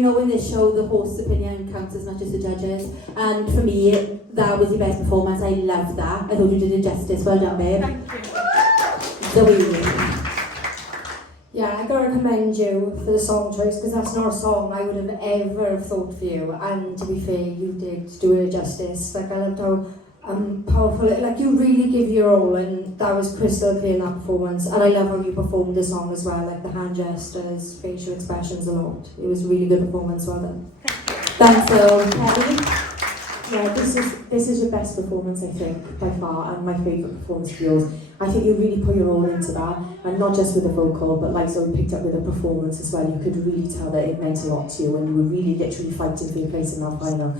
you know, in this show, the host's opinion counts as much as the judges. And for me, that was your best performance. I loved that. I thought you did it justice. Well done, babe. Thank you. Zoe. Yeah, I gotta commend you for the song choice, because that's not a song I would have ever thought for you. And to be fair, you did do it justice. Like, I loved how powerful like you really give your all, and that was crystal clear in that performance. And I love how you performed the song as well, like the hand gestures, facial expressions a lot. It was a really good performance. Well done. Thanks, Zoe. Yeah, this is your best performance, I think, by far, and my favourite performance of yours. I think you really put your all into that, and not just with the vocal, but like Zoe picked up with the performance as well. You could really tell that it meant a lot to you, and you were really literally fighting for your place in that final.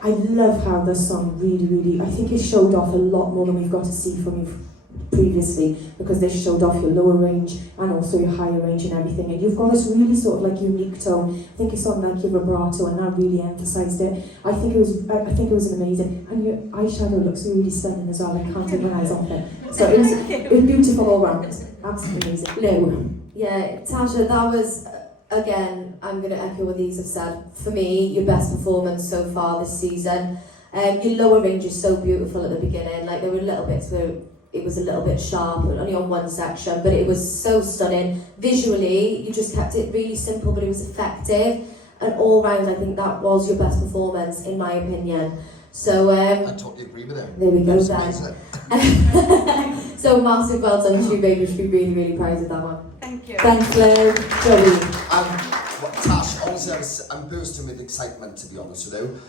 I love how the song really, I think it showed off a lot more than we've got to see from you previously, because they showed off your lower range and also your higher range and everything, and you've got this really sort of like unique tone. I think it's something like your vibrato, and that really emphasised it. I think it was amazing, and your eyeshadow looks really stunning as well. I can't take my eyes off it. So it was beautiful all round. Absolutely amazing. Lou. Yeah, Tasha, that was, again, I'm going to echo what these have said. For me, your best performance so far this season. Your lower range is so beautiful at the beginning. Like, there were little bits where it was a little bit sharp, only on one section, but it was so stunning. Visually, you just kept it really simple, but it was effective. And all round, I think that was your best performance, in my opinion. So, I totally agree with him. There we go then. So massive well done to you, babe. You should be really proud of that one. Thank you. Thanks, Lou. Joey. Tash, honestly, I'm bursting with excitement, to be honest with you.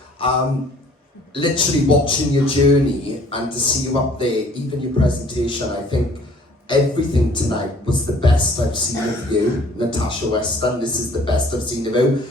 Literally watching your journey and to see you up there, even your presentation, I think everything tonight was the best I've seen of you, Natasha Weston. This is the best I've seen of you.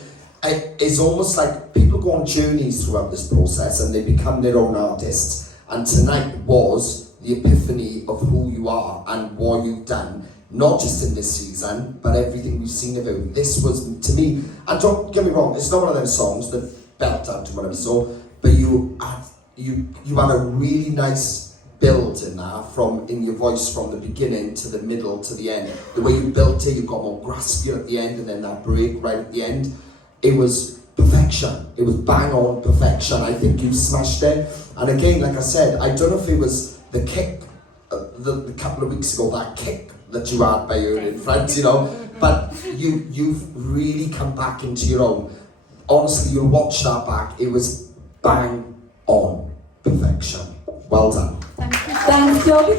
It's almost like people go on journeys throughout this process and they become their own artists. And tonight was the epiphany of who you are and what you've done, not just in this season, but everything we've seen of you. This was, to me, and don't get me wrong, it's not one of them songs that belt out to whatever, so, but you had a really nice build in that, in your voice from the beginning to the middle to the end. The way you built it, you got more graspier at the end, and then that break right at the end. It was perfection. It was bang on perfection. I think you smashed it. And again, like I said, I don't know if it was the kick, the couple of weeks ago, that kick that you had by your in front, you know, but you've really come back into your own. Honestly, you'll watch that back. It was bang on perfection. Well done. Thank you. Thanks, Joey.